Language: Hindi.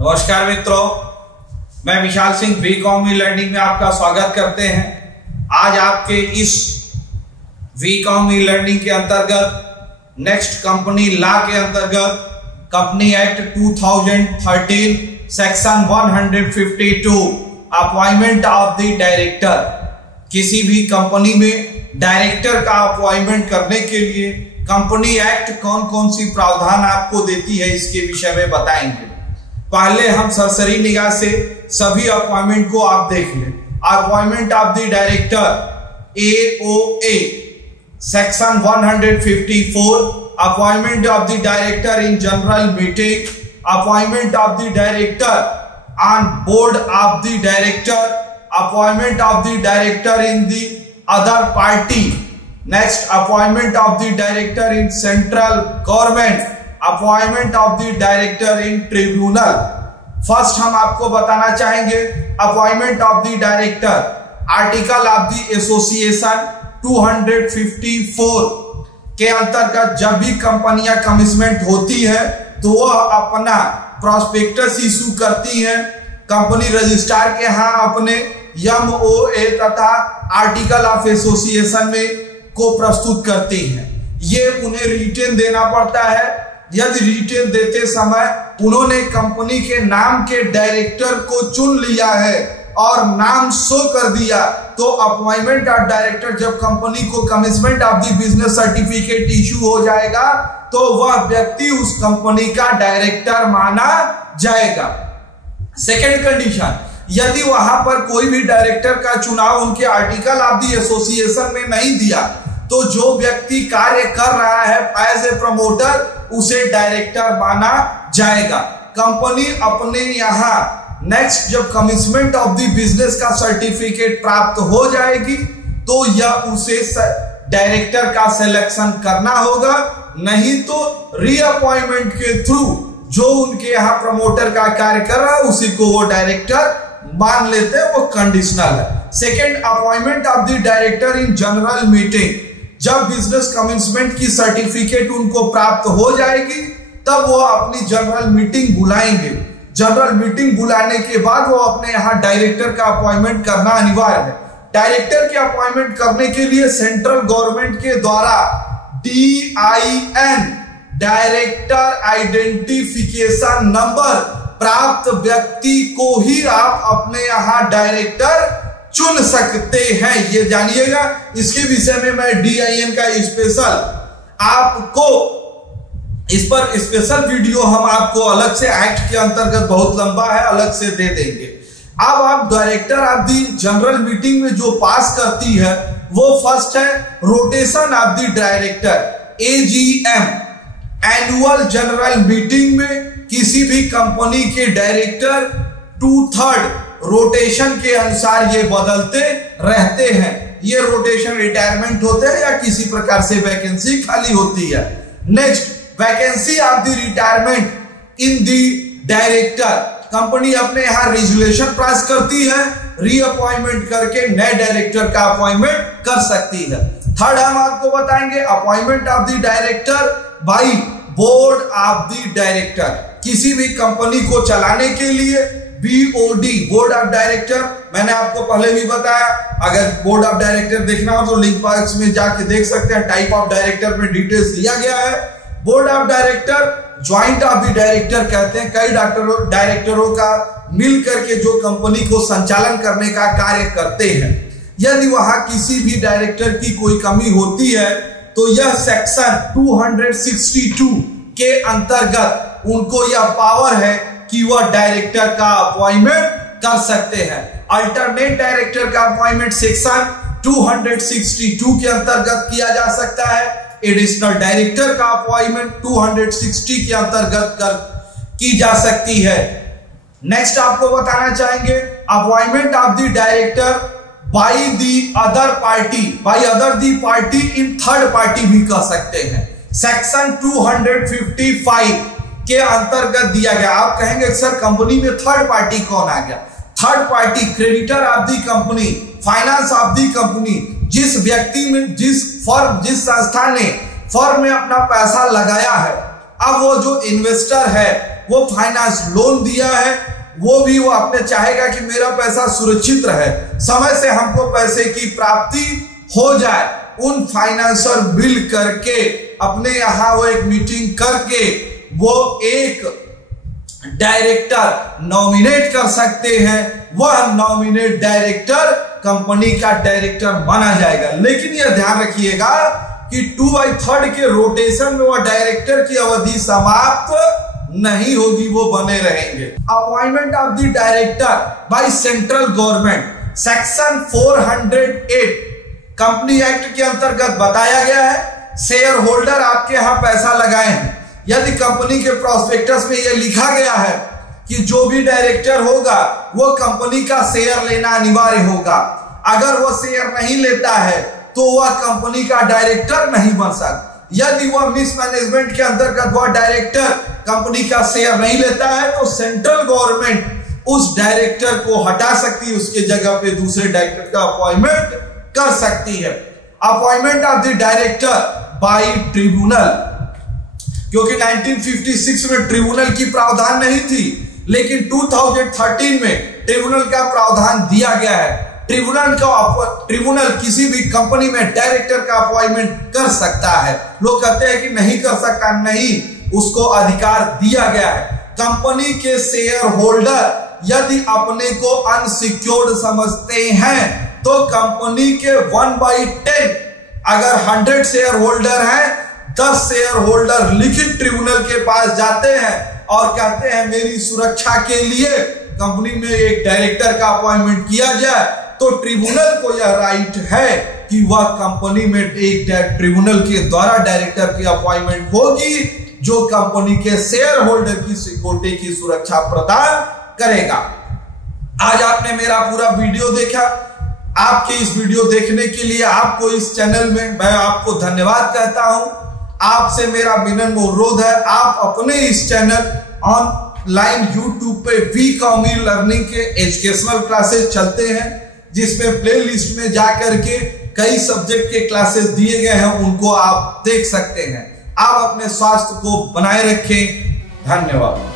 नमस्कार मित्रों, मैं Vishal Singh WeCom e learning में आपका स्वागत करते हैं। आज आपके इस वीकॉम ई लर्निंग के अंतर्गत नेक्स्ट कंपनी लॉ के अंतर्गत company act 2013 section 152 appointment of the director, किसी भी कंपनी में डायरेक्टर का अपॉइंटमेंट करने के लिए कंपनी एक्ट कौन कौन सी प्रावधान आपको देती है इसके विषय में बताएंगे। पहले हम सरसरी निगाह से सभी अपॉइंटमेंट को आप देख लें। Appointment of the director AOA section 154, appointment of the director in general meeting, appointment of the director on board of the director, appointment of the director in the other party, next appointment of the director in central government, appointment of the director in tribunal. First हम आपको बताना चाहेंगे appointment of the director. Article of the association 254 के अंतर्गत जब भी कंपनियां कमिटमेंट होती है तो वह अपना प्रॉस्पेक्टस इशू करती हैं कंपनी रजिस्ट्रार के यहाँ अपने MOA तथा आर्टिकल ऑफ एसोसिएशन में को प्रस्तुत करती हैं। ये उन्हें रिटेन देना पड़ता है। यदि रिटेन देते समय उन्होंने कंपनी के नाम के डायरेक्टर को चुन लिया है और नाम शो कर दिया तो अपॉइंटमेंट ऑफ डायरेक्टर जब कंपनी को commitment of the business certificate issue हो जाएगा तो वह व्यक्ति उस कंपनी का डायरेक्टर माना जाएगा। सेकेंड कंडीशन, यदि वहां पर कोई भी डायरेक्टर का चुनाव उनके आर्टिकल ऑफ द एसोसिएशन में नहीं दिया तो जो व्यक्ति कार्य कर रहा है एज ए प्रमोटर उसे डायरेक्टर माना जाएगा। कंपनी अपने यहाँ नेक्स्ट जब कमिटमेंट ऑफ द बिजनेस का सर्टिफिकेट प्राप्त हो जाएगी तो यह उसे डायरेक्टर का सिलेक्शन करना होगा, नहीं तो रीअपॉइंटमेंट के थ्रू जो उनके यहाँ प्रमोटर का कार्य कर रहा है उसी को वो डायरेक्टर मान लेते हैं, वो कंडीशनल है। Second, appointment of the director in general meeting. जब बिजनेस कमिटमेंट की सर्टिफिकेट उनको प्राप्त हो जाएगी तब वो अपनी जनरल मीटिंग बुलाएंगे। जनरल मीटिंग बुलाने के बाद वो अपने यहाँ डायरेक्टर का अपॉइंटमेंट करना अनिवार्य है। डायरेक्टर के अपॉइंटमेंट करने के लिए सेंट्रल गवर्नमेंट के द्वारा DIN डायरेक्टर आइडेंटिफिकेशन नंबर प्राप्त व्यक्ति को ही आप अपने यहाँ डायरेक्टर चुन सकते हैं। ये जानिएगा, इसके विषय में मैं DIN का स्पेशल आपको इस पर स्पेशल वीडियो हम आपको अलग से एक्ट के अंतर्गत बहुत लंबा है अलग से दे देंगे। अब आप director of the general meeting में जो पास करती है वो फर्स्ट है rotation of the director AGM। Annual general meeting में किसी भी कंपनी के डायरेक्टर 2/3 रोटेशन के अनुसार ये बदलते रहते हैं। ये रोटेशन रिटायरमेंट होते हैं या किसी प्रकार से वैकेंसी खाली होती है। Next, vacancy of the retirement in the director. Company अपने यहाँ रेजुलेशन पास करती है, रीअपॉइंटमेंट करके नए डायरेक्टर का अपॉइंटमेंट कर सकती है। थर्ड हम आपको बताएंगे appointment of the director by board of the director. किसी भी कंपनी को चलाने के लिए BOD बोर्ड ऑफ डायरेक्टर, मैंने आपको पहले भी बताया, अगर बोर्ड ऑफ डायरेक्टर देखना हो तो लिंक बॉक्स में जाके देख सकते हैं। टाइप ऑफ डायरेक्टर में डिटेल्स दिया गया है। Board of director joint of the director कहते हैं, कई डायरेक्टरों का मिल करके जो कंपनी को संचालन करने का कार्य करते हैं। यदि वहां किसी भी डायरेक्टर की कोई कमी होती है तो यह सेक्शन 262 के अंतर्गत उनको यह पावर है कि वह डायरेक्टर का अपॉइंटमेंट कर सकते हैं। अल्टरनेट डायरेक्टर का अपॉइंटमेंट सेक्शन 262 के अंतर्गत किया जा सकता है। एडिशनल डायरेक्टर का अपॉइंटमेंट 260 के अंतर्गत की जा सकती है। नेक्स्ट आपको बताना चाहेंगे appointment of the director by the other party, by other the party in third party भी कह सकते हैं। सेक्शन 255 के अंतर्गत दिया गया। आप कहेंगे सर कंपनी में थर्ड पार्टी कौन आ गया? Third party creditor of the company, finance of the company, जिस व्यक्ति में जिस संस्था ने फर्म में अपना पैसा लगाया है, अब वो जो इन्वेस्टर है वो फाइनेंस लोन दिया है, वो भी वो अपने चाहेगा कि मेरा पैसा सुरक्षित रहे, समय से हमको पैसे की प्राप्ति हो जाए। उन फाइनेंसर बिल करके अपने यहां वो एक मीटिंग करके वो एक डायरेक्टर नॉमिनेट कर सकते हैं। वह नॉमिनेट डायरेक्टर कंपनी का डायरेक्टर माना जाएगा। लेकिन यह ध्यान रखिएगा कि 2/3 के रोटेशन में वह डायरेक्टर की अवधि समाप्त नहीं होगी, वो बने रहेंगे। Appointment of the director by central government, section 408 company act के अंतर्गत बताया गया है। शेयर होल्डर आपके यहां पैसा लगाए हैं, यदि कंपनी के प्रोस्पेक्टस में यह लिखा गया है कि जो भी डायरेक्टर होगा वो कंपनी का शेयर लेना अनिवार्य होगा, अगर वो शेयर नहीं लेता है तो वह कंपनी का डायरेक्टर नहीं बन सकता। यदि वह मिसमैनेजमेंट के अंतर्गत वह डायरेक्टर कंपनी का शेयर नहीं लेता है तो सेंट्रल गवर्नमेंट उस डायरेक्टर को हटा सकती है, उसके जगह पे दूसरे डायरेक्टर का अपॉइंटमेंट कर सकती है। Appointment of the director by tribunal, क्योंकि 1956 में ट्रिब्यूनल की प्रावधान नहीं थी, लेकिन 2013 में ट्रिब्यूनल का प्रावधान दिया गया है। ट्रिब्यूनल किसी भी कंपनी में डायरेक्टर का अपॉइंटमेंट कर सकता है। लोग कहते हैं कि नहीं कर सकता, नहीं, उसको अधिकार दिया गया है। कंपनी के शेयर होल्डर यदि अपने को अनसिक्योर्ड समझते हैं तो कंपनी के 1/10, अगर 100 शेयर होल्डर हैं, 10 शेयर होल्डर लिखित ट्रिब्यूनल के पास जाते हैं और कहते हैं मेरी सुरक्षा के लिए कंपनी में एक डायरेक्टर का अपॉइंटमेंट किया जाए, तो ट्रिब्यूनल को यह राइट है कि वह कंपनी में एक ट्रिब्यूनल के द्वारा डायरेक्टर की अपॉइंटमेंट होगी जो कंपनी के शेयर होल्डर की सिक्योरिटी की सुरक्षा प्रदान करेगा। आज आपने मेरा पूरा वीडियो देखा। आपके इस वीडियो देखने के लिए आपको इस चैनल में मैं आपको धन्यवाद कहता हूं। आपसे मेरा विनम्र अनुरोध है, आप अपने इस चैनल ऑनलाइन यूट्यूब पे वीकॉम लर्निंग के एजुकेशनल क्लासेस चलते हैं, जिसमें प्ले लिस्ट में जाकर के कई सब्जेक्ट के क्लासेस दिए गए हैं, उनको आप देख सकते हैं। आप अपने स्वास्थ्य को बनाए रखें। धन्यवाद।